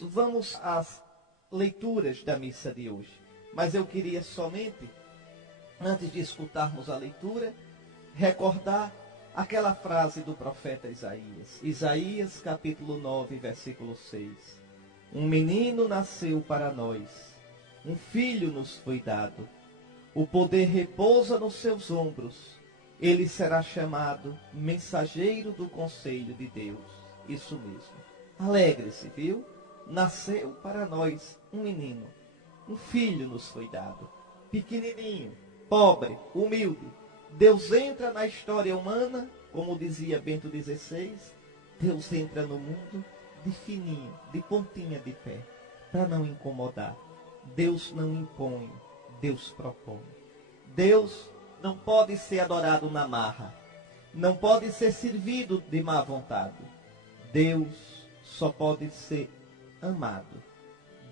Vamos às leituras da missa de hoje. Mas eu queria somente, antes de escutarmos a leitura, recordar aquela frase do profeta Isaías. Isaías capítulo 9, versículo 6. Um menino nasceu para nós, um filho nos foi dado. O poder repousa nos seus ombros. Ele será chamado mensageiro do conselho de Deus. Isso mesmo. Alegre-se, viu? Nasceu para nós um menino. Um filho nos foi dado. Pequenininho, pobre, humilde. Deus entra na história humana, como dizia Bento XVI. Deus entra no mundo de fininho, de pontinha de pé, para não incomodar. Deus não impõe, Deus propõe. Deus não pode ser adorado na marra. Não pode ser servido de má vontade. Deus só pode ser amado.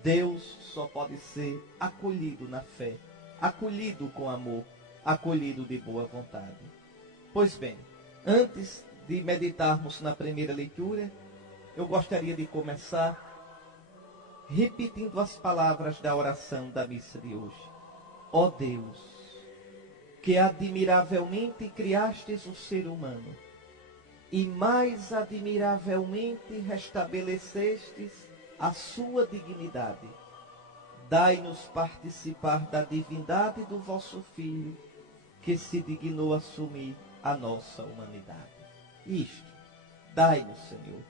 Deus só pode ser acolhido na fé, acolhido com amor, acolhido de boa vontade. Pois bem, antes de meditarmos na primeira leitura, eu gostaria de começar repetindo as palavras da oração da missa de hoje. Ó Deus, que admiravelmente criastes o ser humano, e mais admiravelmente restabelecestes a sua dignidade, dai-nos participar da divindade do vosso Filho, que se dignou assumir a nossa humanidade. Isto, dai-nos, Senhor.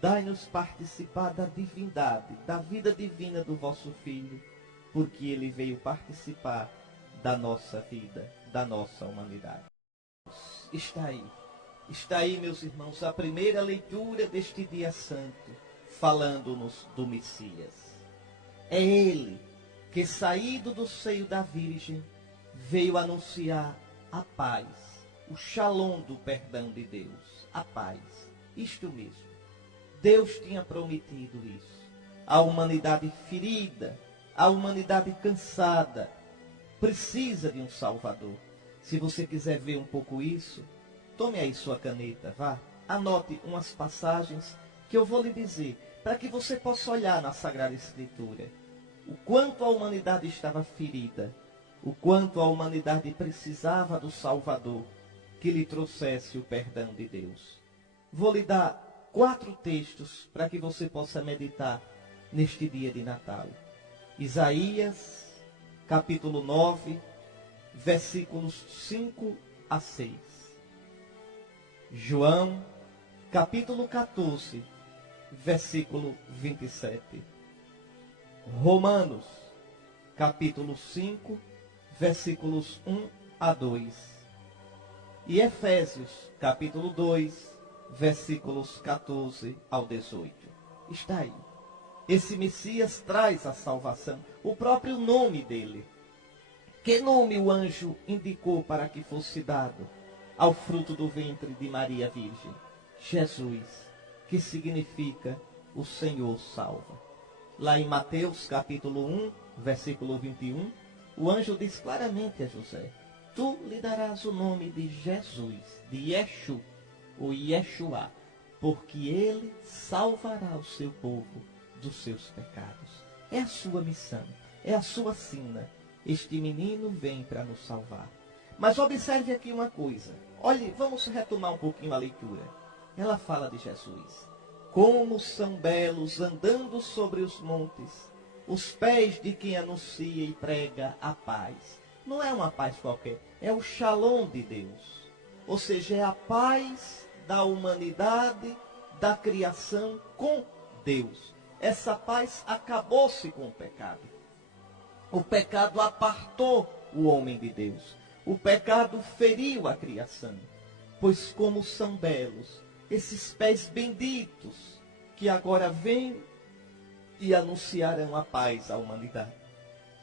Dai-nos participar da divindade, da vida divina do vosso Filho, porque ele veio participar da nossa vida, da nossa humanidade. Está aí, meus irmãos, a primeira leitura deste dia santo, falando-nos do Messias. É ele que, saído do seio da Virgem, veio anunciar a paz, o shalom do perdão de Deus, a paz. Isto mesmo. Deus tinha prometido isso. A humanidade ferida, a humanidade cansada, precisa de um Salvador. Se você quiser ver um pouco isso, tome aí sua caneta, vá. Anote umas passagens que eu vou lhe dizer, para que você possa olhar na Sagrada Escritura o quanto a humanidade estava ferida, o quanto a humanidade precisava do Salvador que lhe trouxesse o perdão de Deus. Vou lhe dar 4 textos para que você possa meditar neste dia de Natal. Isaías, capítulo 9, versículos 5 a 6. João, capítulo 14, versículo 27. Romanos, capítulo 5, versículos 1 a 2. E Efésios, capítulo 2, versículos 14 ao 18. Está aí. Esse Messias traz a salvação, o próprio nome dele. Que nome o anjo indicou para que fosse dado ao fruto do ventre de Maria Virgem? Jesus, que significa o Senhor salva. Lá em Mateus capítulo 1, versículo 21, o anjo diz claramente a José: tu lhe darás o nome de Jesus, de Yeshu, ou Yeshua, porque ele salvará o seu povo dos seus pecados. É a sua missão, é a sua sina. Este menino vem para nos salvar. Mas observe aqui uma coisa. Olhe, vamos retomar um pouquinho a leitura. Ela fala de Jesus. Como são belos andando sobre os montes os pés de quem anuncia e prega a paz. Não é uma paz qualquer, é o shalom de Deus. Ou seja, é a paz da humanidade, da criação com Deus. Essa paz acabou-se com o pecado. O pecado apartou o homem de Deus. O pecado feriu a criação. Pois como são belos esses pés benditos que agora vêm e anunciarão a paz à humanidade.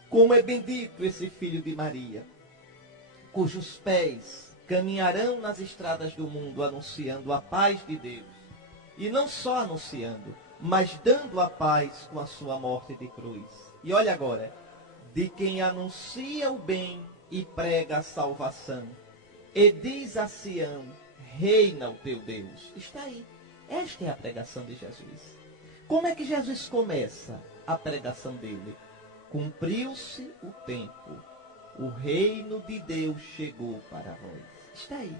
Como é bendito esse filho de Maria, cujos pés caminharão nas estradas do mundo anunciando a paz de Deus. E não só anunciando, mas dando a paz com a sua morte de cruz. E olha agora, de quem anuncia o bem e prega a salvação, e diz a Sião: reina o teu Deus. Está aí. Esta é a pregação de Jesus. Como é que Jesus começa a pregação dele? Cumpriu-se o tempo. O reino de Deus chegou para vós. Está aí.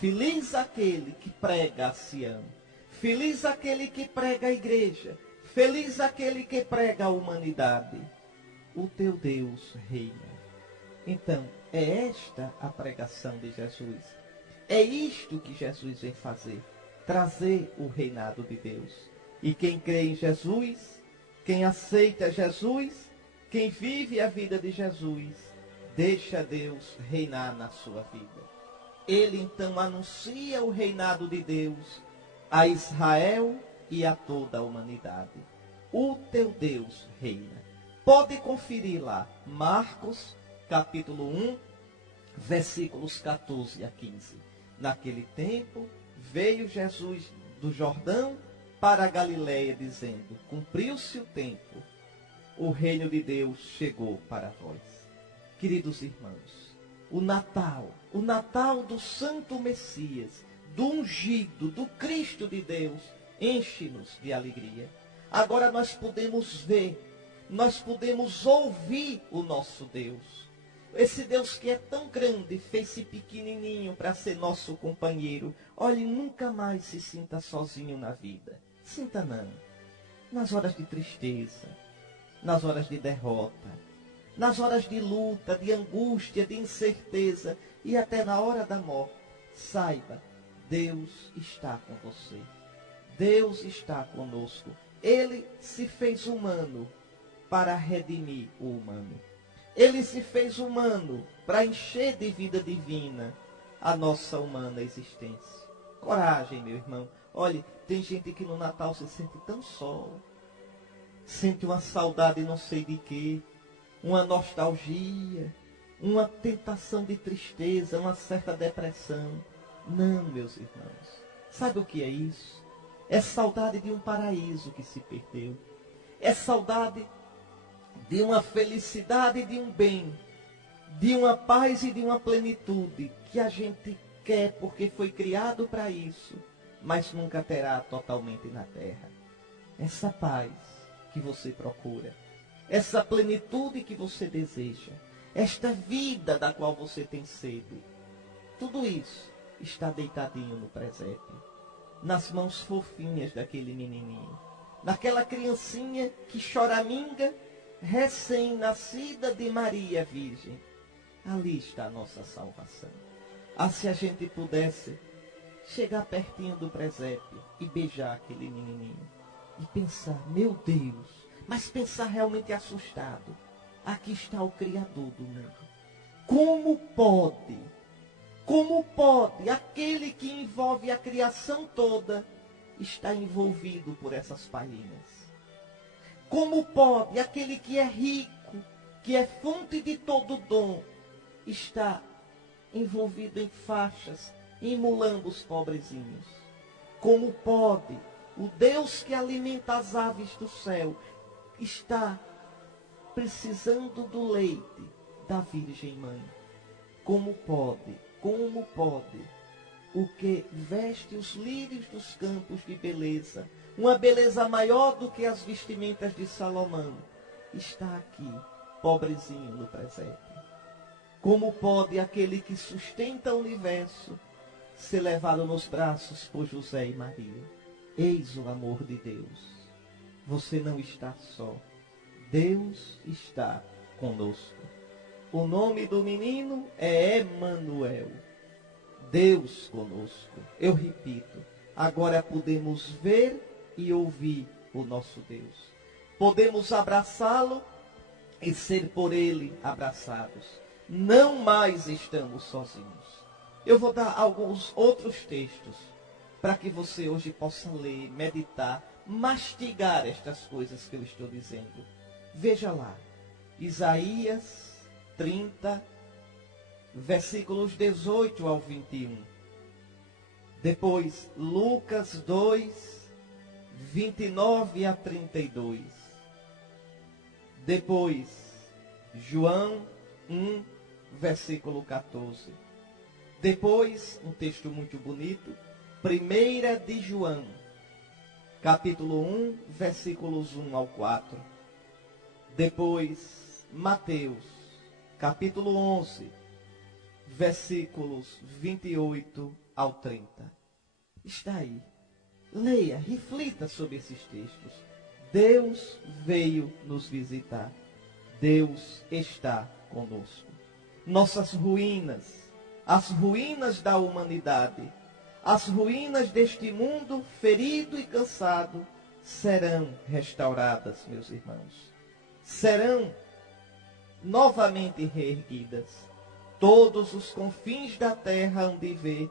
Feliz aquele que prega a Sião. Feliz aquele que prega a igreja. Feliz aquele que prega a humanidade. O teu Deus reina. Então, é esta a pregação de Jesus. É isto que Jesus vem fazer. Trazer o reinado de Deus. E quem crê em Jesus, quem aceita Jesus, quem vive a vida de Jesus, deixa Deus reinar na sua vida. Ele então anuncia o reinado de Deus a Israel e a toda a humanidade. O teu Deus reina. Pode conferir lá, Marcos, capítulo 1, versículos 14 a 15. Naquele tempo, veio Jesus do Jordão para a Galiléia, dizendo: cumpriu-se o tempo, o reino de Deus chegou para vós. Queridos irmãos, o Natal do Santo Messias, do ungido, do Cristo de Deus, enche-nos de alegria. Agora nós podemos ver, nós podemos ouvir o nosso Deus. Esse Deus que é tão grande, fez-se pequenininho para ser nosso companheiro. Olhe, nunca mais se sinta sozinho na vida. Sinta não. Nas horas de tristeza, nas horas de derrota, nas horas de luta, de angústia, de incerteza e até na hora da morte, saiba, Deus está com você. Deus está conosco. Ele se fez humano para redimir o humano. Ele se fez humano para encher de vida divina a nossa humana existência. Coragem, meu irmão. Olhe, tem gente que no Natal se sente tão só. Sente uma saudade não sei de quê, uma nostalgia, uma tentação de tristeza, uma certa depressão. Não, meus irmãos. Sabe o que é isso? É saudade de um paraíso que se perdeu. É saudade de uma felicidade e de um bem, de uma paz e de uma plenitude que a gente quer porque foi criado para isso, mas nunca terá totalmente na terra. Essa paz que você procura, essa plenitude que você deseja, esta vida da qual você tem sede, tudo isso está deitadinho no presépio, nas mãos fofinhas daquele menininho, daquela criancinha que choraminga, recém-nascida de Maria Virgem. Ali está a nossa salvação. Ah, se a gente pudesse chegar pertinho do presépio e beijar aquele menininho e pensar, meu Deus, mas pensar realmente assustado, aqui está o Criador do mundo. Como pode aquele que envolve a criação toda estar envolvido por essas palhinhas? Como pode aquele que é rico, que é fonte de todo dom, estar envolvido em faixas, emulando os pobrezinhos? Como pode o Deus que alimenta as aves do céu estar precisando do leite da Virgem Mãe? Como pode o que veste os lírios dos campos de beleza, uma beleza maior do que as vestimentas de Salomão, está aqui, pobrezinho no presépio? Como pode aquele que sustenta o universo ser levado nos braços por José e Maria? Eis o amor de Deus. Você não está só. Deus está conosco. O nome do menino é Emanuel. Deus conosco. Eu repito, agora podemos ver e ouvir o nosso Deus. Podemos abraçá-lo e ser por ele abraçados. Não mais estamos sozinhos. Eu vou dar alguns outros textos para que você hoje possa ler, meditar, mastigar estas coisas que eu estou dizendo. Veja lá, Isaías 30, versículos 18 ao 21. Depois, Lucas 2, 29 a 32. Depois, João 1, versículo 14. Depois, um texto muito bonito, 1 de João, capítulo 1, versículos 1 ao 4. Depois, Mateus, capítulo 11, versículos 28 ao 30. Está aí. Leia, reflita sobre esses textos. Deus veio nos visitar. Deus está conosco. Nossas ruínas, as ruínas da humanidade, as ruínas deste mundo ferido e cansado, serão restauradas, meus irmãos. Serão novamente reerguidas. Todos os confins da terra hão de ver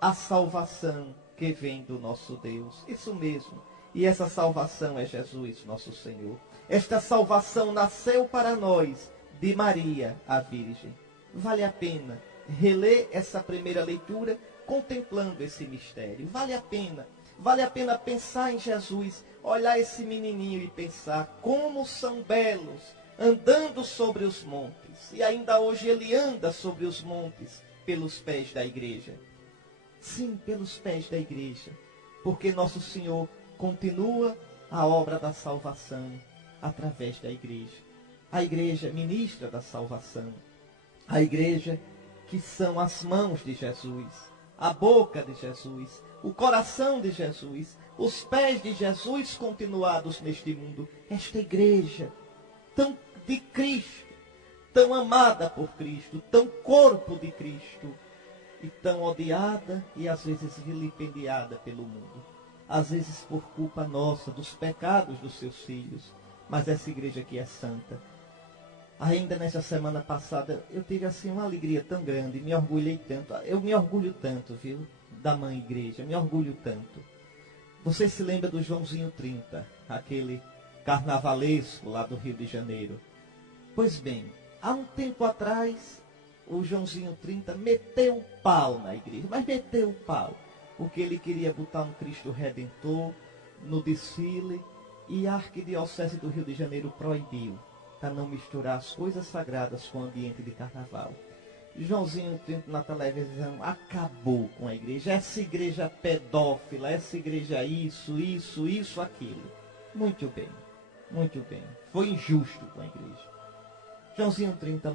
a salvação que vem do nosso Deus. Isso mesmo. E essa salvação é Jesus, nosso Senhor. Esta salvação nasceu para nós de Maria, a Virgem. Vale a pena reler essa primeira leitura contemplando esse mistério. Vale a pena pensar em Jesus, olhar esse menininho e pensar como são belos, andando sobre os montes. E ainda hoje ele anda sobre os montes pelos pés da igreja. Sim, pelos pés da igreja. Porque nosso Senhor continua a obra da salvação através da igreja. A igreja ministra da salvação. A igreja que são as mãos de Jesus, a boca de Jesus, o coração de Jesus, os pés de Jesus continuados neste mundo. Esta igreja tão de Cristo, tão amada por Cristo, tão corpo de Cristo, e tão odiada e às vezes vilipendiada pelo mundo. Às vezes por culpa nossa, dos pecados dos seus filhos. Mas essa igreja aqui é santa. Ainda nessa semana passada, eu tive assim uma alegria tão grande, me orgulhei tanto. Eu me orgulho tanto, viu, da mãe igreja, me orgulho tanto. Você se lembra do Joãozinho 30, aquele carnavalesco lá do Rio de Janeiro? Pois bem, há um tempo atrás, o Joãozinho 30 meteu o pau na igreja, mas meteu o pau, porque ele queria botar um Cristo Redentor no desfile, e a Arquidiocese do Rio de Janeiro proibiu, para não misturar as coisas sagradas com o ambiente de carnaval. Joãozinho 30 na televisão acabou com a igreja, essa igreja pedófila, essa igreja isso, aquilo. Muito bem, foi injusto com a igreja. Joãozinho 30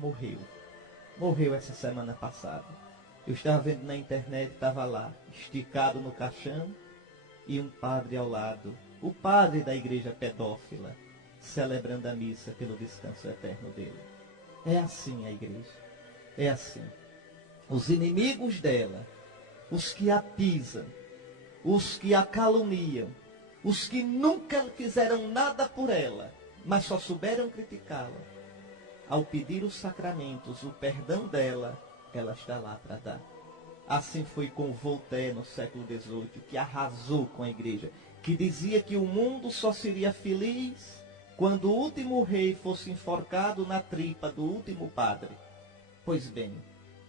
morreu essa semana passada. Eu estava vendo na internet, estava lá, esticado no caixão, e um padre ao lado, o padre da igreja pedófila, celebrando a missa pelo descanso eterno dele. É assim a igreja, é assim. Os inimigos dela, os que a pisam, os que a caluniam, os que nunca fizeram nada por ela, mas só souberam criticá-la, ao pedir os sacramentos, o perdão dela, ela está lá para dar. Assim foi com Voltaire no século XVIII, que arrasou com a igreja, que dizia que o mundo só seria feliz quando o último rei fosse enforcado na tripa do último padre. Pois bem,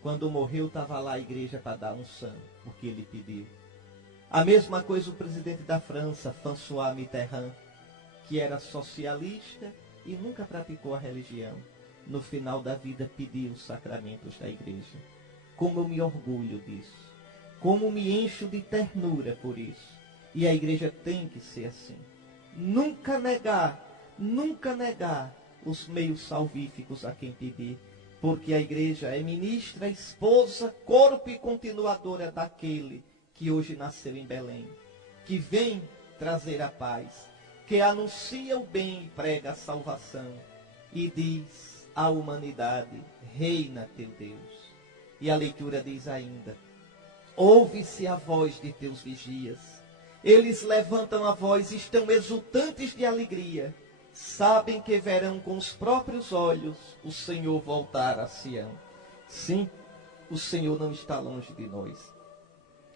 quando morreu estava lá a igreja para dar unção, porque ele pediu. A mesma coisa o presidente da França, François Mitterrand, que era socialista e nunca praticou a religião. No final da vida pediu os sacramentos da igreja. Como eu me orgulho disso. Como me encho de ternura por isso. E a igreja tem que ser assim. Nunca negar os meios salvíficos a quem pedir. Porque a igreja é ministra, esposa, corpo e continuadora daquele que hoje nasceu em Belém. Que vem trazer a paz. Que anuncia o bem e prega a salvação. E diz à humanidade: reina teu Deus. E a leitura diz ainda: ouve-se a voz de teus vigias. Eles levantam a voz, estão exultantes de alegria. Sabem que verão com os próprios olhos o Senhor voltar a Sião. Sim, o Senhor não está longe de nós.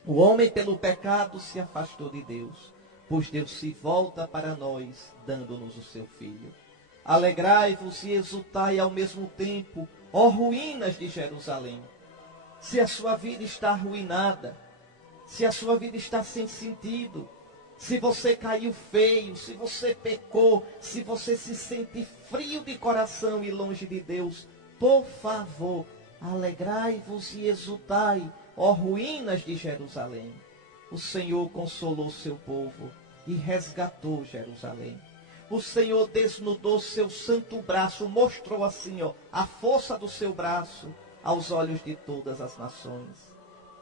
O homem pelo pecado se afastou de Deus, pois Deus se volta para nós, dando-nos o seu Filho. Alegrai-vos e exultai ao mesmo tempo, ó ruínas de Jerusalém. Se a sua vida está arruinada, se a sua vida está sem sentido, se você caiu feio, se você pecou, se você se sente frio de coração e longe de Deus, por favor, alegrai-vos e exultai, ó ruínas de Jerusalém. O Senhor consolou seu povo e resgatou Jerusalém. O Senhor desnudou seu santo braço, mostrou assim, a força do seu braço aos olhos de todas as nações.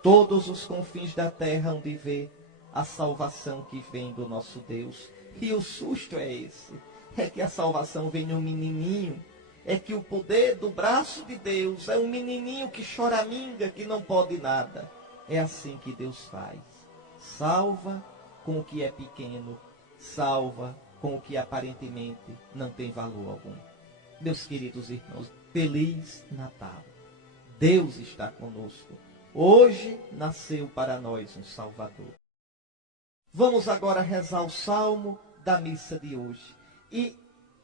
Todos os confins da terra hão de ver a salvação que vem do nosso Deus. E o susto é esse, é que a salvação vem num menininho, é que o poder do braço de Deus é um menininho que choraminga, que não pode nada. É assim que Deus faz. Salva com o que é pequeno, salva com o que aparentemente não tem valor algum. Meus queridos irmãos, Feliz Natal. Deus está conosco. Hoje nasceu para nós um Salvador. Vamos agora rezar o salmo da missa de hoje. E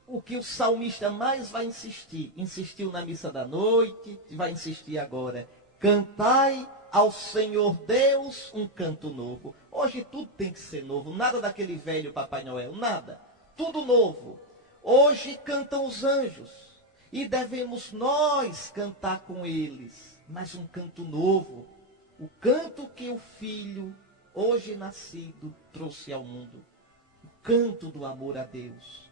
o que o salmista mais vai insistir, insistiu na missa da noite, vai insistir agora: cantai ao Senhor Deus um canto novo. Hoje tudo tem que ser novo, nada daquele velho Papai Noel, nada. Tudo novo. Hoje cantam os anjos e devemos nós cantar com eles, mas um canto novo. O canto que o Filho, hoje nascido, trouxe ao mundo. O canto do amor a Deus.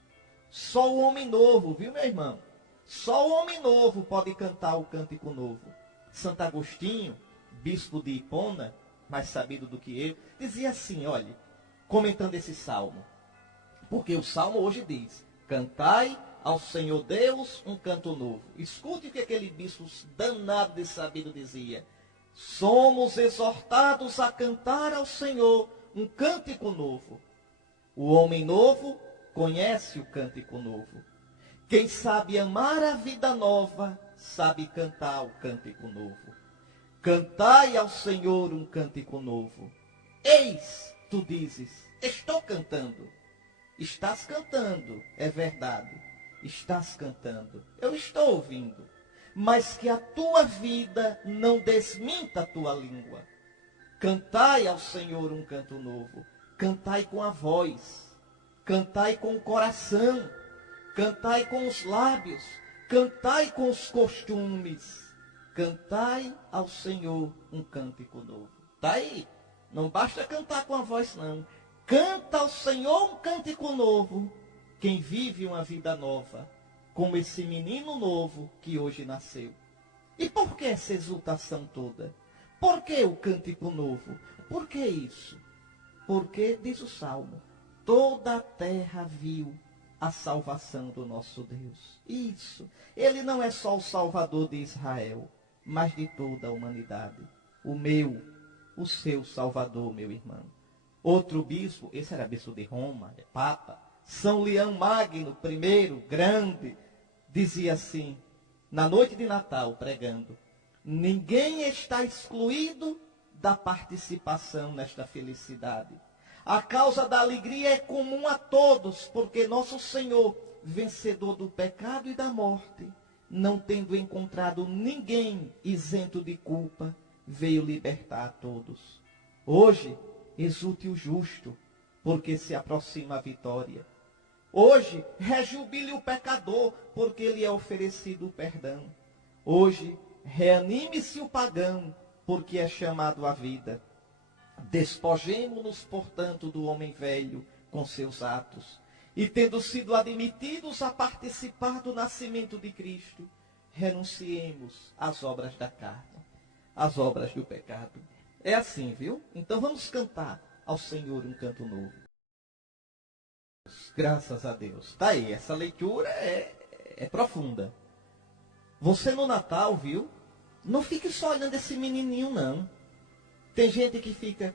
Só o homem novo, viu, meu irmão? Só o homem novo pode cantar o cântico novo. Santo Agostinho, bispo de Hipona, mais sabido do que eu, dizia assim, olha, comentando esse salmo. Porque o salmo hoje diz: cantai ao Senhor Deus um canto novo. Escute o que aquele bispo danado de sabido dizia: somos exortados a cantar ao Senhor um cântico novo. O homem novo conhece o cântico novo. Quem sabe amar a vida nova, sabe cantar o cântico novo. Cantai ao Senhor um cântico novo. Eis, tu dizes, estou cantando. Estás cantando, é verdade. Estás cantando, eu estou ouvindo. Mas que a tua vida não desminta a tua língua. Cantai ao Senhor um canto novo. Cantai com a voz. Cantai com o coração. Cantai com os lábios. Cantai com os costumes. Cantai ao Senhor um cântico novo. Está aí. Não basta cantar com a voz, não. Canta ao Senhor um cântico novo. Quem vive uma vida nova, como esse menino novo que hoje nasceu. E por que essa exultação toda? Por que o cântico novo? Por que isso? Porque, diz o Salmo, toda a terra viu a salvação do nosso Deus. Isso. Ele não é só o Salvador de Israel, mas de toda a humanidade. O meu, o seu Salvador, meu irmão. Outro bispo, esse era bispo de Roma, é Papa, São Leão Magno, primeiro, grande, dizia assim, na noite de Natal, pregando: ninguém está excluído da participação nesta felicidade. A causa da alegria é comum a todos, porque nosso Senhor, vencedor do pecado e da morte, não tendo encontrado ninguém isento de culpa, veio libertar a todos. Hoje, exulte o justo, porque se aproxima a vitória. Hoje, rejubile o pecador, porque lhe é oferecido o perdão. Hoje, reanime-se o pagão, porque é chamado à vida. Despojemo-nos, portanto, do homem velho com seus atos, e tendo sido admitidos a participar do nascimento de Cristo, renunciemos às obras da carne, às obras do pecado. É assim, viu? Então vamos cantar ao Senhor um canto novo. Graças a Deus. Tá aí, essa leitura é profunda. Você no Natal, viu? Não fique só olhando esse menininho, não. Tem gente que fica,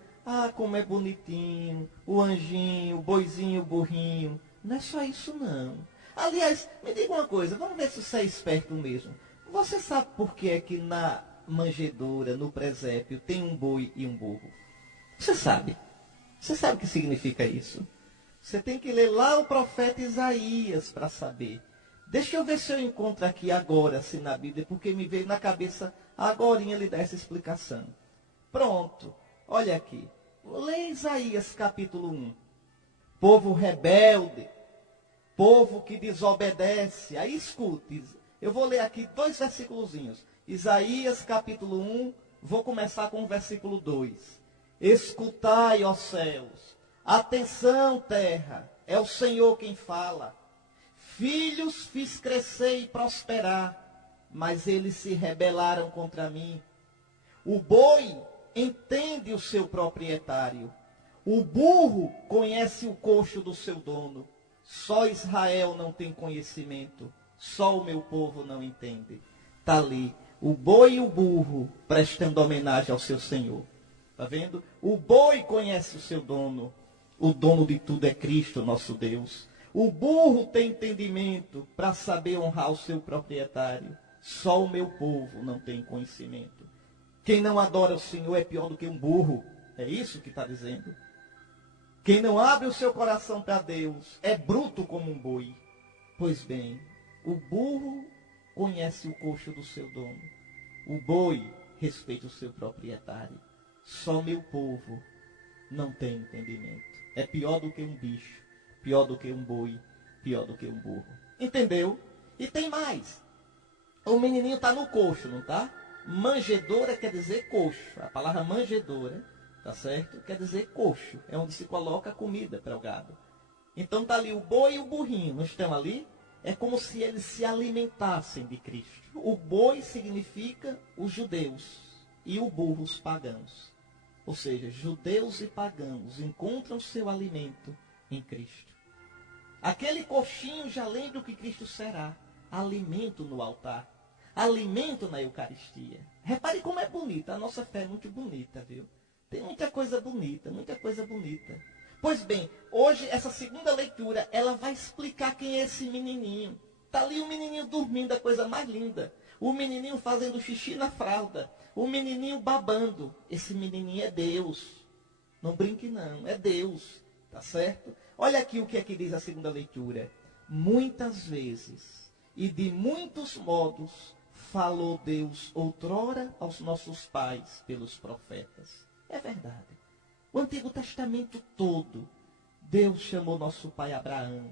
como é bonitinho, o anjinho, o boizinho, o burrinho. Não é só isso, não. Aliás, me diga uma coisa, vamos ver se você é esperto mesmo. Você sabe por que é que na manjedoura, no presépio, tem um boi e um burro? Você sabe? Você sabe o que significa isso? Você tem que ler lá o profeta Isaías para saber. Deixa eu ver se eu encontro aqui agora, assim, na Bíblia, porque me veio na cabeça agorinha lhe dar essa explicação. Pronto, olha aqui. Lê Isaías capítulo 1. Povo rebelde, povo que desobedece. Aí escute, eu vou ler aqui 2 versículozinhos. Isaías capítulo 1, vou começar com o versículo 2. Escutai, ó céus, Atenção, terra, é o Senhor quem fala. Filhos fiz crescer e prosperar, mas eles se rebelaram contra mim. O boi entende o seu proprietário. O burro conhece o coxo do seu dono. Só Israel não tem conhecimento. Só o meu povo não entende. Está ali o boi e o burro prestando homenagem ao seu Senhor. Está vendo? O boi conhece o seu dono. O dono de tudo é Cristo, nosso Deus. O burro tem entendimento para saber honrar o seu proprietário. Só o meu povo não tem conhecimento. Quem não adora o Senhor é pior do que um burro. É isso que está dizendo. Quem não abre o seu coração para Deus é bruto como um boi. Pois bem, o burro conhece o coxo do seu dono. O boi respeita o seu proprietário. Só meu povo não tem entendimento. É pior do que um bicho, pior do que um boi, pior do que um burro. Entendeu? E tem mais. O menininho está no coxo, não está? Manjedoura quer dizer coxo. A palavra manjedoura, tá certo? Quer dizer coxo. É onde se coloca a comida para o gado. Então está ali o boi e o burrinho, não estão ali? É como se eles se alimentassem de Cristo. O boi significa os judeus e o burro os pagãos. Ou seja, judeus e pagãos encontram seu alimento em Cristo. Aquele coxinho já lembra o que Cristo será. Alimento no altar. Alimento na Eucaristia. Repare como é bonita. A nossa fé é muito bonita, viu? Tem muita coisa bonita, muita coisa bonita. Pois bem, hoje essa segunda leitura, ela vai explicar quem é esse menininho. Está ali o menininho dormindo, a coisa mais linda. O menininho fazendo xixi na fralda. O menininho babando. Esse menininho é Deus. Não brinque não, é Deus. Tá certo? Olha aqui o que é que diz a segunda leitura. Muitas vezes e de muitos modos falou Deus outrora aos nossos pais pelos profetas. É verdade. O Antigo Testamento todo, Deus chamou nosso pai Abraão.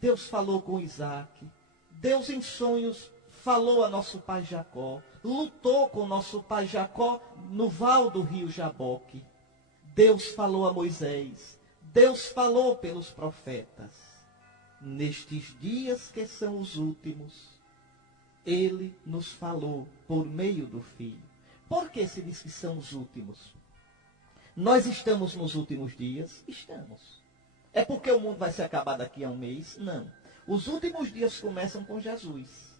Deus falou com Isaac. Deus em sonhos falou a nosso pai Jacó. Lutou com nosso pai Jacó no val do rio Jaboque. Deus falou a Moisés. Deus falou pelos profetas. Nestes dias que são os últimos, Ele nos falou por meio do Filho. Por que se diz que são os últimos? Nós estamos nos últimos dias? Estamos. É porque o mundo vai se acabar daqui a um mês? Não. Os últimos dias começam com Jesus.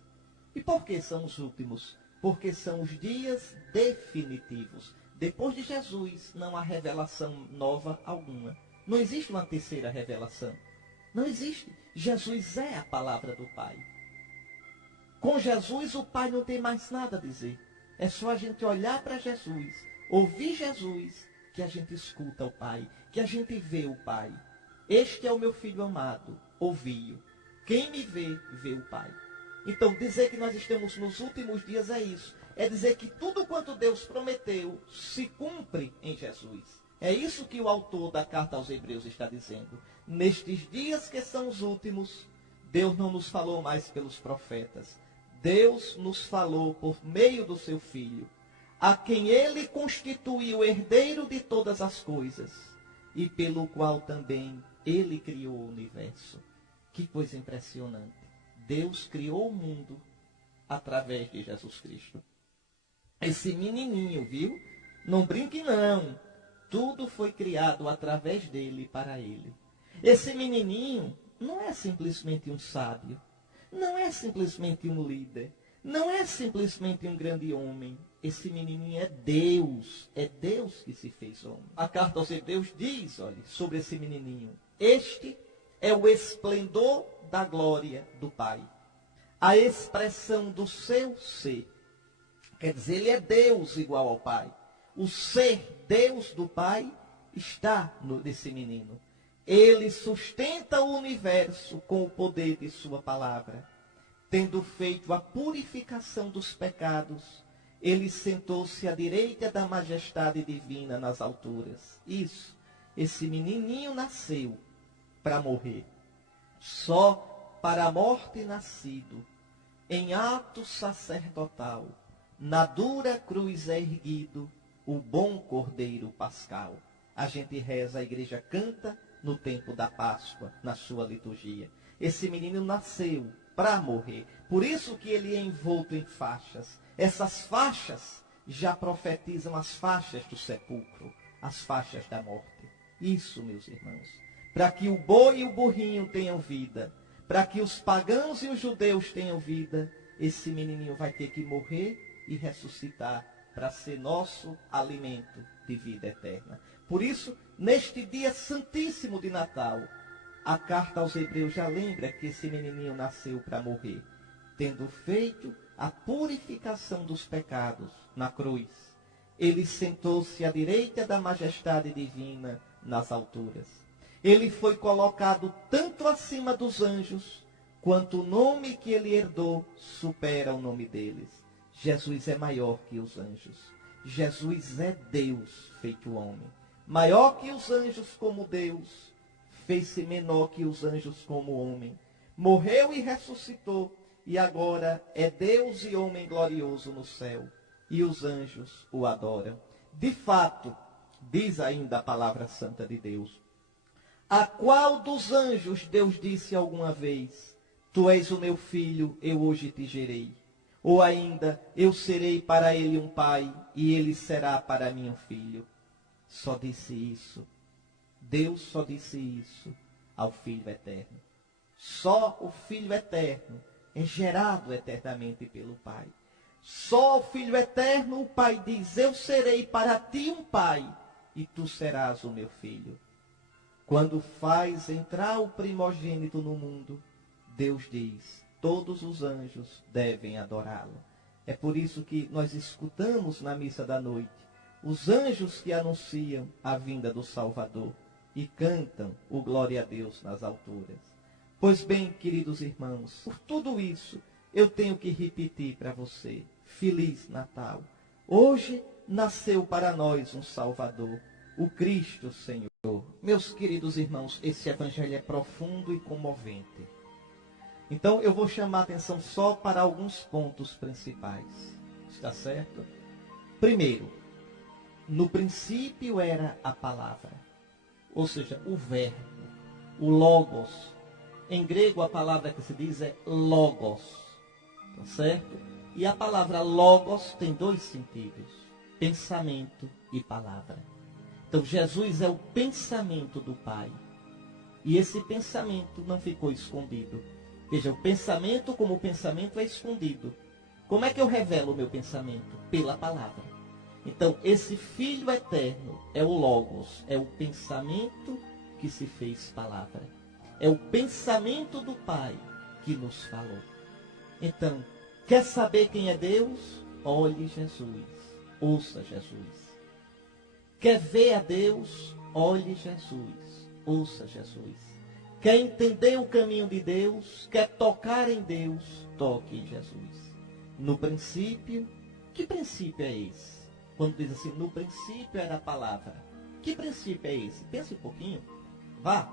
E por que são os últimos? Porque são os dias definitivos. Depois de Jesus, não há revelação nova alguma. Não existe uma terceira revelação. Não existe. Jesus é a palavra do Pai. Com Jesus, o Pai não tem mais nada a dizer. É só a gente olhar para Jesus, ouvir Jesus, que a gente escuta o Pai, que a gente vê o Pai. Este é o meu Filho amado, ouvi-o. Quem me vê, vê o Pai. Então, dizer que nós estamos nos últimos dias é isso. É dizer que tudo quanto Deus prometeu se cumpre em Jesus. É isso que o autor da carta aos Hebreus está dizendo. Nestes dias que são os últimos, Deus não nos falou mais pelos profetas. Deus nos falou por meio do seu Filho, a quem Ele constituiu herdeiro de todas as coisas, e pelo qual também Ele criou o universo. Que coisa impressionante. Deus criou o mundo através de Jesus Cristo. Esse menininho, viu? Não brinque não. Tudo foi criado através dele e para ele. Esse menininho não é simplesmente um sábio. Não é simplesmente um líder. Não é simplesmente um grande homem. Esse menininho é Deus. É Deus que se fez homem. A carta aos Hebreus diz, olha, sobre esse menininho. Este é o esplendor da glória do Pai. A expressão do seu ser. Quer dizer, ele é Deus igual ao Pai. O ser Deus do Pai está nesse menino. Ele sustenta o universo com o poder de sua palavra. Tendo feito a purificação dos pecados, ele sentou-se à direita da majestade divina nas alturas. Isso, esse menininho nasceu para morrer. Só para a morte nascido, em ato sacerdotal, na dura cruz erguido, o bom Cordeiro Pascal. a gente reza, a igreja canta no tempo da Páscoa, na sua liturgia. Esse menino nasceu para morrer. Por isso que ele é envolto em faixas. Essas faixas já profetizam as faixas do sepulcro, as faixas da morte. Isso, meus irmãos, para que o boi e o burrinho tenham vida, para que os pagãos e os judeus tenham vida, esse menininho vai ter que morrer e ressuscitar para ser nosso alimento de vida eterna. Por isso, neste dia santíssimo de Natal, a carta aos Hebreus já lembra que esse menininho nasceu para morrer, tendo feito a purificação dos pecados na cruz. Ele sentou-se à direita da majestade divina nas alturas. Ele foi colocado tanto acima dos anjos, quanto o nome que ele herdou supera o nome deles. Jesus é maior que os anjos. Jesus é Deus feito homem. Maior que os anjos como Deus, fez-se menor que os anjos como homem. Morreu e ressuscitou, e agora é Deus e homem glorioso no céu, e os anjos o adoram. De fato, diz ainda a palavra santa de Deus, a qual dos anjos Deus disse alguma vez, tu és o meu filho, eu hoje te gerei. Ou ainda, eu serei para ele um pai, e ele será para mim um filho. Só disse isso. Deus só disse isso ao Filho Eterno. Só o Filho Eterno é gerado eternamente pelo Pai. Só o Filho Eterno, o Pai diz, eu serei para ti um pai, e tu serás o meu filho. Quando faz entrar o primogênito no mundo, Deus diz, todos os anjos devem adorá-lo. É por isso que nós escutamos na missa da noite os anjos que anunciam a vinda do Salvador e cantam o glória a Deus nas alturas. Pois bem, queridos irmãos, por tudo isso eu tenho que repetir para você, Feliz Natal. Hoje nasceu para nós um Salvador, o Cristo Senhor. Meus queridos irmãos, esse evangelho é profundo e comovente. Então eu vou chamar a atenção só para alguns pontos principais. Está certo? Primeiro, no princípio era a palavra, ou seja, o verbo, o logos. Em grego a palavra que se diz é logos, tá certo? E a palavra logos tem dois sentidos, pensamento e palavra. Então Jesus é o pensamento do Pai. E esse pensamento não ficou escondido. Veja, o pensamento como pensamento é escondido. Como é que eu revelo o meu pensamento? Pela palavra. Então, esse Filho Eterno é o Logos, é o pensamento que se fez palavra. É o pensamento do Pai que nos falou. Então, quer saber quem é Deus? Olhe Jesus, ouça Jesus. Quer ver a Deus? Olhe Jesus, ouça Jesus. Quer entender o caminho de Deus? Quer tocar em Deus? Toque em Jesus. No princípio, que princípio é esse? Quando diz assim, no princípio era a palavra. Que princípio é esse? Pense um pouquinho. Vá.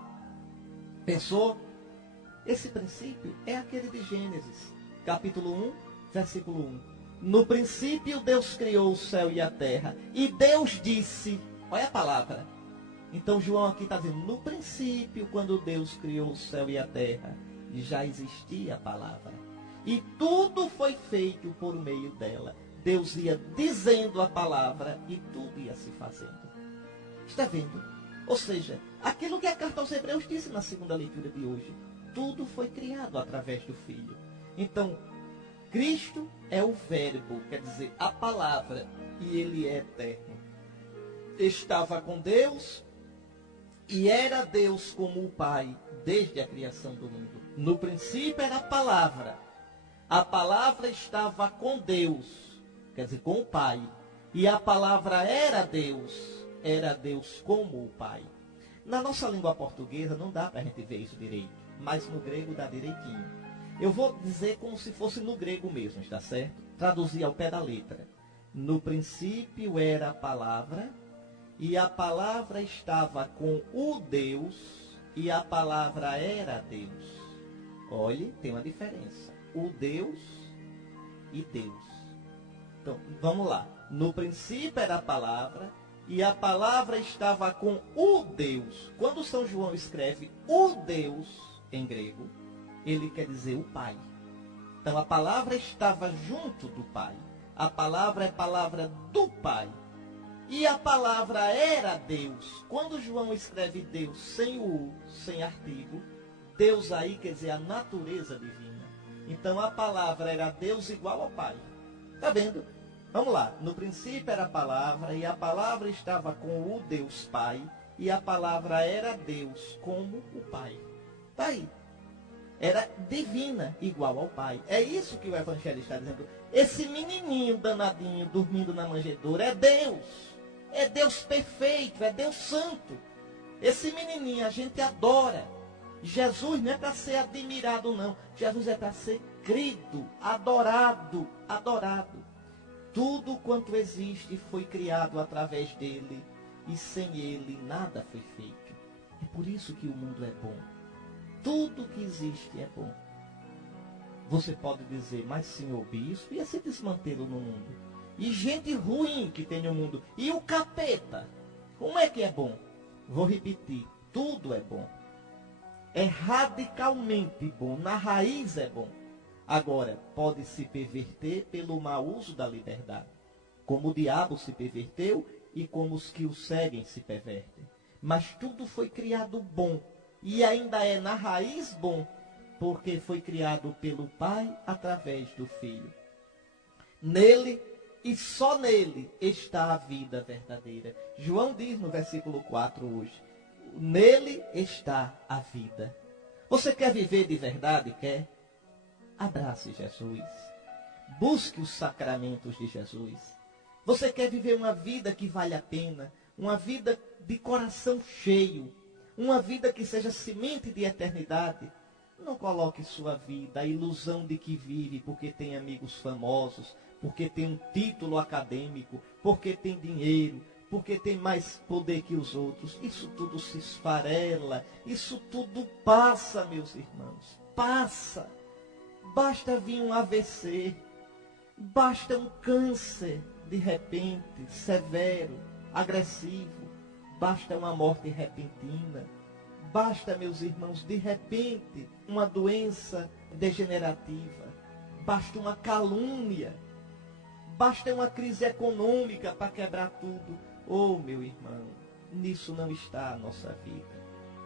Pensou? Esse princípio é aquele de Gênesis, capítulo 1, versículo 1. No princípio Deus criou o céu e a terra. E Deus disse, olha a palavra. Então João aqui está dizendo, no princípio, quando Deus criou o céu e a terra, já existia a palavra. E tudo foi feito por meio dela. Deus ia dizendo a palavra e tudo ia se fazendo. Está vendo? Ou seja, aquilo que a carta aos Hebreus disse na segunda leitura de hoje, tudo foi criado através do Filho. Então, Cristo é o verbo, quer dizer, a palavra, e ele é eterno. Estava com Deus e era Deus como o Pai desde a criação do mundo. No princípio era a palavra. A palavra estava com Deus, quer dizer, com o Pai. E a palavra era Deus como o Pai. Na nossa língua portuguesa não dá para a gente ver isso direito, mas no grego dá direitinho. Eu vou dizer como se fosse no grego mesmo, está certo? Traduzir ao pé da letra. No princípio era a palavra, e a palavra estava com o Deus, e a palavra era Deus. Olhe, tem uma diferença. O Deus e Deus. Então, vamos lá. No princípio era a palavra, e a palavra estava com o Deus. Quando São João escreve o Deus em grego, ele quer dizer o Pai. Então a palavra estava junto do Pai. A palavra é palavra do Pai. E a palavra era Deus. Quando João escreve Deus sem o U, sem artigo, Deus aí quer dizer a natureza divina. Então a palavra era Deus igual ao Pai. Está vendo? Vamos lá. No princípio era a palavra, e a palavra estava com o Deus Pai, e a palavra era Deus como o Pai. Está aí. Era divina, igual ao Pai. É isso que o Evangelho está dizendo. Esse menininho danadinho dormindo na manjedoura é Deus. É Deus perfeito, é Deus santo. Esse menininho a gente adora. Jesus não é para ser admirado, não. Jesus é para ser crido, adorado, adorado. Tudo quanto existe foi criado através dele, e sem ele nada foi feito. É por isso que o mundo é bom. Tudo que existe é bom. Você pode dizer, mas senhor bispo, ia se desmantê-lo no mundo. E gente ruim que tem no mundo. E o capeta? Como é que é bom? Vou repetir, tudo é bom. É radicalmente bom, na raiz é bom. Agora, pode se perverter pelo mau uso da liberdade. Como o diabo se perverteu e como os que o seguem se pervertem. Mas tudo foi criado bom. E ainda é na raiz bom, porque foi criado pelo Pai através do Filho. Nele e só nele está a vida verdadeira. João diz no versículo 4 hoje, nele está a vida. Você quer viver de verdade? Quer? Abrace Jesus. Busque os sacramentos de Jesus. Você quer viver uma vida que vale a pena? Uma vida de coração cheio? Uma vida que seja semente de eternidade? Não coloque sua vida a ilusão de que vive porque tem amigos famosos, porque tem um título acadêmico, porque tem dinheiro, porque tem mais poder que os outros. Isso tudo se esfarela, isso tudo passa, meus irmãos, passa. Basta vir um AVC, basta um câncer de repente, severo, agressivo, basta uma morte repentina, basta, meus irmãos, de repente, uma doença degenerativa, basta uma calúnia, basta uma crise econômica para quebrar tudo. Oh, meu irmão, nisso não está a nossa vida.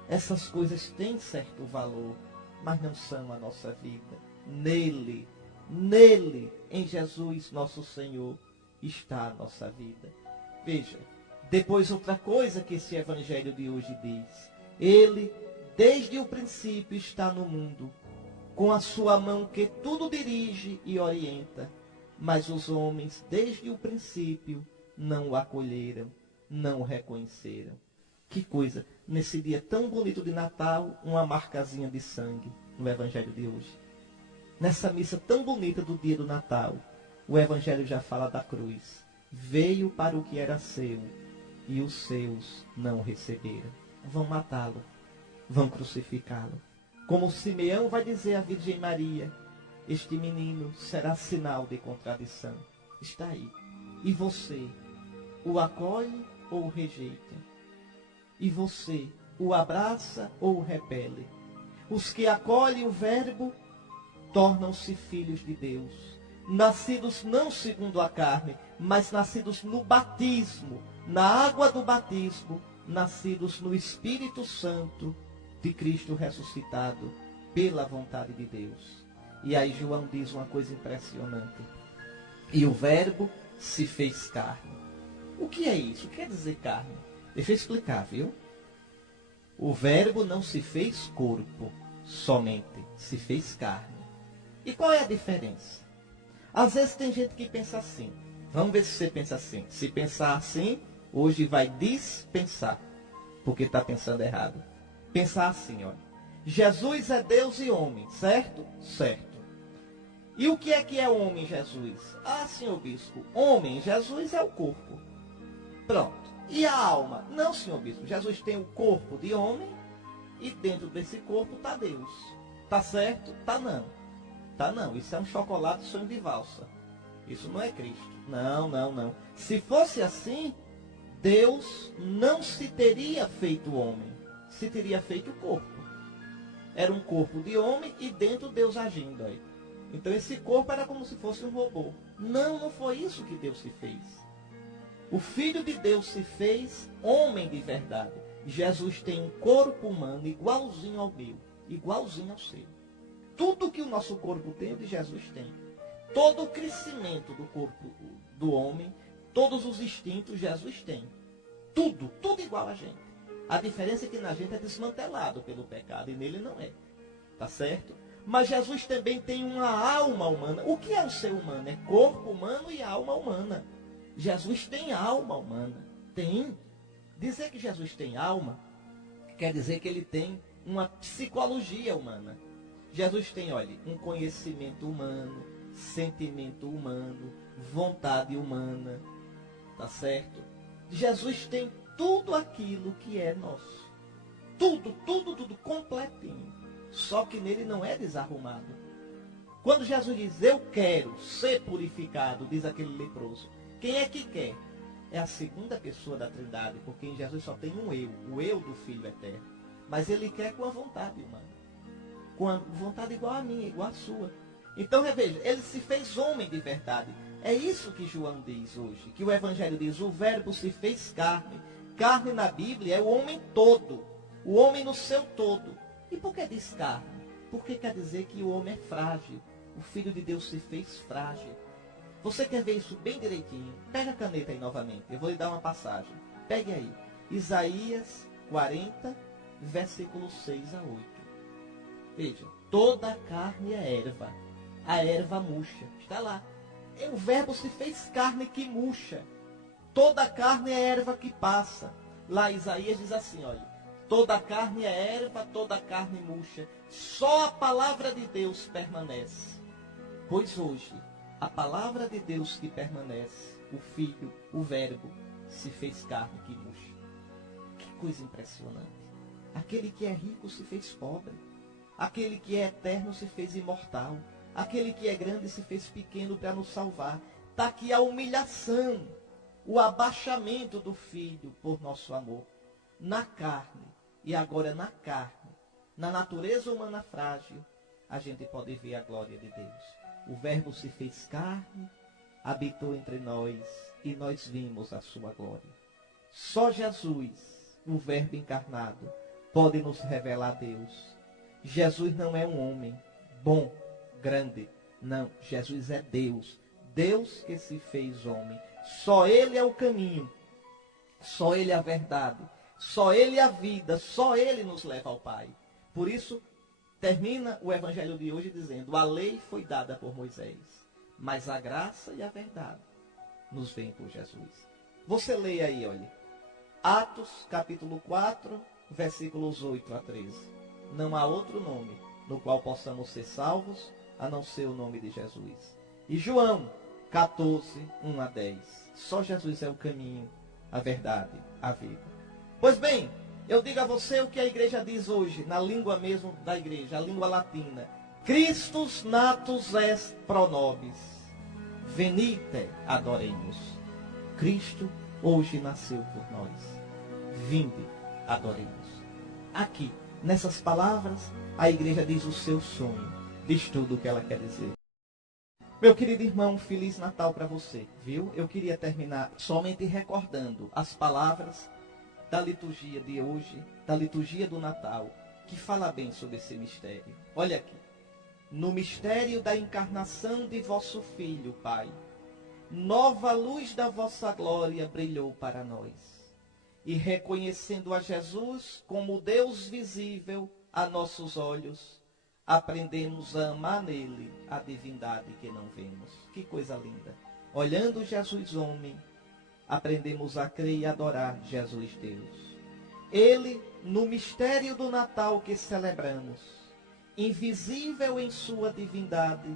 Essas coisas têm certo valor, mas não são a nossa vida. Nele, em Jesus nosso Senhor, está a nossa vida. Veja, depois outra coisa que esse evangelho de hoje diz. Ele, desde o princípio, está no mundo, com a sua mão que tudo dirige e orienta. Mas os homens, desde o princípio, não o acolheram, não o reconheceram. Que coisa, nesse dia tão bonito de Natal, uma marcazinha de sangue no evangelho de hoje. Nessa missa tão bonita do dia do Natal, o evangelho já fala da cruz. Veio para o que era seu, e os seus não o receberam. Vão matá-lo, vão crucificá-lo. Como Simeão vai dizer à Virgem Maria, este menino será sinal de contradição. Está aí. E você, o acolhe ou o rejeita? E você, o abraça ou o repele? Os que acolhem o Verbo tornam-se filhos de Deus, nascidos não segundo a carne, mas nascidos no batismo, na água do batismo, nascidos no Espírito Santo de Cristo ressuscitado, pela vontade de Deus. E aí João diz uma coisa impressionante. E o Verbo se fez carne. O que é isso? O que quer dizer carne? Deixa eu explicar, viu? O Verbo não se fez corpo somente, se fez carne. E qual é a diferença? Às vezes tem gente que pensa assim. Vamos ver se você pensa assim. Se pensar assim, hoje vai dispensar, porque está pensando errado. Pensar assim, olha. Jesus é Deus e homem, certo? Certo. E o que é homem Jesus? Ah, senhor bispo, homem Jesus é o corpo. Pronto. E a alma? Não, senhor bispo, Jesus tem o corpo de homem e dentro desse corpo está Deus. Tá certo? Tá não. Tá não, isso é um chocolate sonho de valsa. Isso não é Cristo. Não. Se fosse assim, Deus não se teria feito homem, se teria feito corpo. Era um corpo de homem e dentro Deus agindo aí. Então esse corpo era como se fosse um robô. Não, não foi isso que Deus se fez. O Filho de Deus se fez homem de verdade. Jesus tem um corpo humano igualzinho ao meu, igualzinho ao seu. Tudo que o nosso corpo tem, o de Jesus tem. Todo o crescimento do corpo do homem, todos os instintos, Jesus tem. Tudo, tudo igual a gente. A diferença é que na gente é desmantelado pelo pecado e nele não é. Tá certo? Mas Jesus também tem uma alma humana. O que é o ser humano? É corpo humano e alma humana. Jesus tem alma humana. Tem. Dizer que Jesus tem alma quer dizer que ele tem uma psicologia humana. Jesus tem, olha, um conhecimento humano, sentimento humano, vontade humana. Tá certo? Jesus tem tudo aquilo que é nosso. Tudo, tudo, tudo, completinho. Só que nele não é desarrumado. Quando Jesus diz, eu quero ser purificado, diz aquele leproso. Quem é que quer? É a segunda pessoa da Trindade, porque em Jesus só tem um eu, o eu do Filho eterno. Mas ele quer com a vontade humana. Com a vontade igual a minha, igual a sua. Então, reveja, ele se fez homem de verdade. É isso que João diz hoje, que o Evangelho diz, o verbo se fez carne. Carne na Bíblia é o homem todo, o homem no seu todo. E por que diz carne? Porque quer dizer que o homem é frágil. O Filho de Deus se fez frágil. Você quer ver isso bem direitinho? Pega a caneta aí novamente, eu vou lhe dar uma passagem. Pegue aí, Isaías 40, versículos 6 a 8. Veja, toda a carne é erva, a erva murcha. Está lá. O verbo se fez carne que murcha. Toda a carne é erva que passa. Lá Isaías diz assim, olha, toda a carne é erva, toda a carne murcha. Só a palavra de Deus permanece. Pois hoje, a palavra de Deus que permanece, o Filho, o Verbo, se fez carne que murcha. Que coisa impressionante. Aquele que é rico se fez pobre. Aquele que é eterno se fez imortal. Aquele que é grande se fez pequeno para nos salvar. Está aqui a humilhação, o abaixamento do Filho por nosso amor. Na carne, e agora na carne, na natureza humana frágil, a gente pode ver a glória de Deus. O Verbo se fez carne, habitou entre nós, e nós vimos a sua glória. Só Jesus, o Verbo encarnado, pode nos revelar Deus. Jesus não é um homem bom, grande. Não, Jesus é Deus. Deus que se fez homem. Só Ele é o caminho. Só Ele é a verdade. Só Ele é a vida. Só Ele nos leva ao Pai. Por isso, termina o Evangelho de hoje dizendo, a lei foi dada por Moisés, mas a graça e a verdade nos vêm por Jesus. Você lê aí, olha, Atos capítulo 4, versículos 8 a 13. Não há outro nome no qual possamos ser salvos, a não ser o nome de Jesus. E João 14, 1 a 10. Só Jesus é o caminho, a verdade, a vida. Pois bem, eu digo a você o que a igreja diz hoje, na língua mesmo da igreja, a língua latina. Christus natus est pro nobis. Venite adoremus. Cristo hoje nasceu por nós. Vinde, adoremos. Aqui, nessas palavras, a igreja diz o seu sonho, diz tudo o que ela quer dizer. Meu querido irmão, Feliz Natal para você, viu? Eu queria terminar somente recordando as palavras da liturgia de hoje, da liturgia do Natal, que fala bem sobre esse mistério. Olha aqui. No mistério da encarnação de vosso Filho, Pai, nova luz da vossa glória brilhou para nós. E reconhecendo a Jesus como Deus visível a nossos olhos, aprendemos a amar nele a divindade que não vemos. Que coisa linda. Olhando Jesus homem, aprendemos a crer e adorar Jesus Deus. Ele, no mistério do Natal que celebramos, invisível em sua divindade,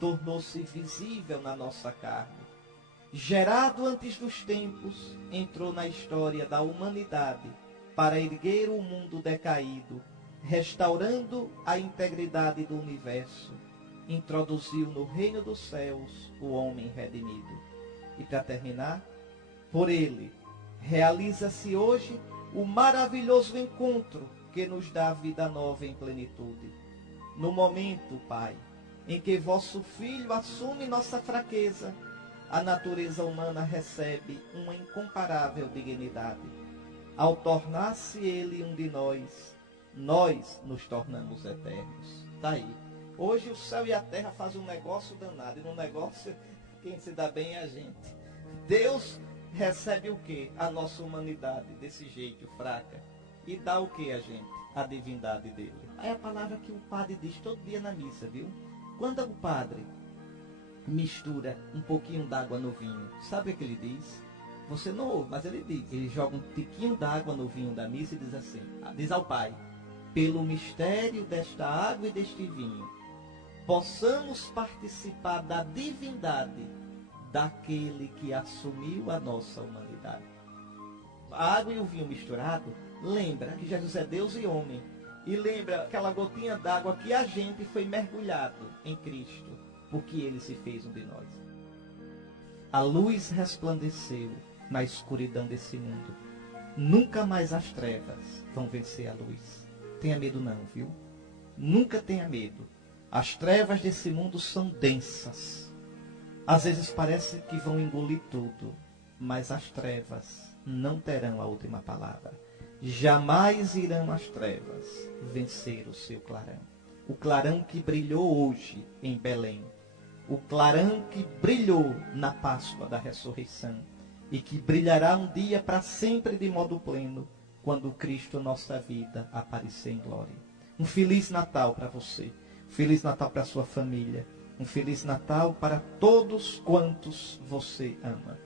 tornou-se visível na nossa carne. Gerado antes dos tempos, entrou na história da humanidade para erguer o mundo decaído, restaurando a integridade do universo, introduziu no reino dos céus o homem redimido. E para terminar, por ele, realiza-se hoje o maravilhoso encontro que nos dá vida nova em plenitude. No momento, Pai, em que vosso Filho assume nossa fraqueza, a natureza humana recebe uma incomparável dignidade. Ao tornar-se ele um de nós nos tornamos eternos. Está aí. Hoje o céu e a terra fazem um negócio danado. E no negócio, quem se dá bem é a gente. Deus recebe o quê? A nossa humanidade, desse jeito, fraca. E dá o quê a gente? A divindade dele. É a palavra que o padre diz todo dia na missa, viu? Quando o padre mistura um pouquinho d'água no vinho, sabe o que ele diz? Você não ouve, mas ele diz. Ele joga um tiquinho d'água no vinho da missa e diz assim, diz ao Pai: pelo mistério desta água e deste vinho, possamos participar da divindade daquele que assumiu a nossa humanidade. A água e o vinho misturado lembra que Jesus é Deus e homem. E lembra aquela gotinha d'água que a gente foi mergulhado em Cristo, porque ele se fez um de nós. A luz resplandeceu na escuridão desse mundo. Nunca mais as trevas vão vencer a luz. Tenha medo não, viu? Nunca tenha medo. As trevas desse mundo são densas. Às vezes parece que vão engolir tudo, mas as trevas não terão a última palavra. Jamais irão as trevas vencer o seu clarão. O clarão que brilhou hoje em Belém. O clarão que brilhou na Páscoa da ressurreição. E que brilhará um dia para sempre de modo pleno, quando Cristo, nossa vida, aparecer em glória. Um Feliz Natal para você. Um Feliz Natal para a sua família. Um Feliz Natal para todos quantos você ama.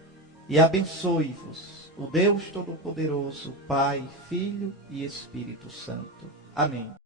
E abençoe-vos o Deus Todo-Poderoso, Pai, Filho e Espírito Santo. Amém.